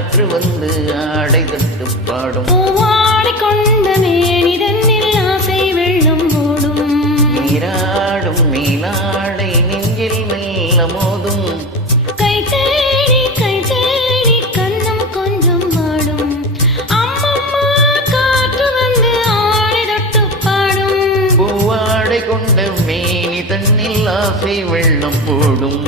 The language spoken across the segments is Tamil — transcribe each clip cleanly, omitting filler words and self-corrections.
காற்று வந்து ஆடை தட்டு பாடும். பூவாடை கொண்ட மேனிதனில் ஆசை வெள்ளம் ஓடும். நீராடும் மேலாடை நெஞ்சில் மெல்ல மோதும். கை தேடி கண்ணம் கொஞ்சம் ஆடும். அம்மம்மா காற்று வந்து ஆடை தட்டு பாடும். பூவாடை கொண்ட மேனி தன்னில் ஆசை வெள்ளம் போடும்.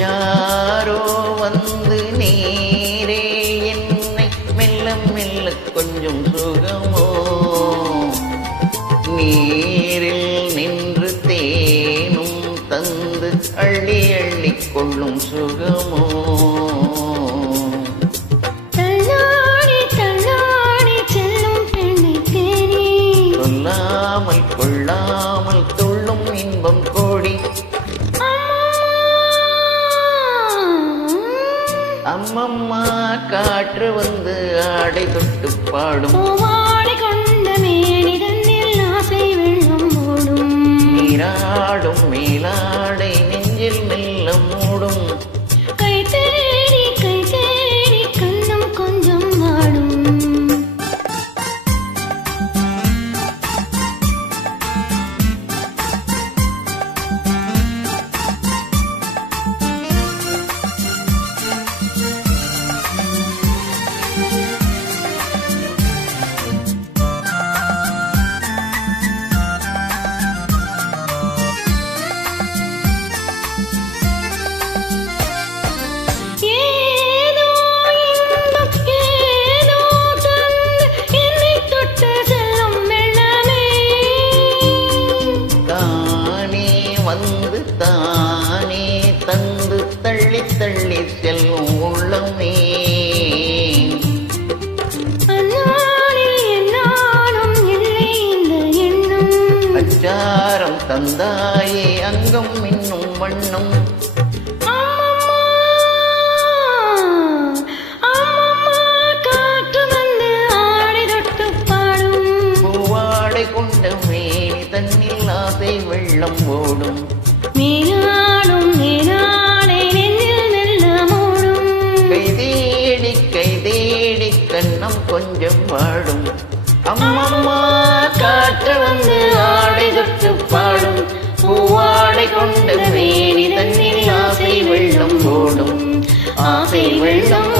யாரோ வந்து நீரே என்னை மெல்ல மெல்ல கொஞ்சம் சுகமோ. நீரில் நின்று தேனும் தந்து அள்ளி அள்ளி கொள்ளும் சுகமோ. சொல்லாமல் கொள்ளாமல் துள்ளும் இன்பம் கோடி. அம்மம்மா காற்று வந்து ஆடை தொட்டு பாடும். பூவாடை கொண்ட மேனிதனில் ஆசை வெள்ளம் ஓடும். நீராடும் மேலாடை நெஞ்சில் மெல்ல மூடும். கை தேடி கண்ணம் கொஞ்சம் ஆடும். வந்து தானே தந்து தள்ளி தள்ளி செல்லும் உள்ளமே. அச்சாரம் தந்தாயே அங்கம் இன்னும் வண்ணம். காற்று வந்து ஆடை தொட்டு பாடும். பூவாடை கொண்ட மேனி தன்னில் ஆசை வெள்ளம் ஓடும். மேலாடும் மேலாடை நெஞ்சில் மெல்ல மூடும். கை தேடி கண்ணம் கொஞ்சம் வாடும். அம்மம்மா காற்று வந்து ஆடை தொட்டு பாடும். பூவாடை கொண்ட மேனி தன்னில் ஆசை வெள்ளம் ஓடும். ஆசை வெள்ளம்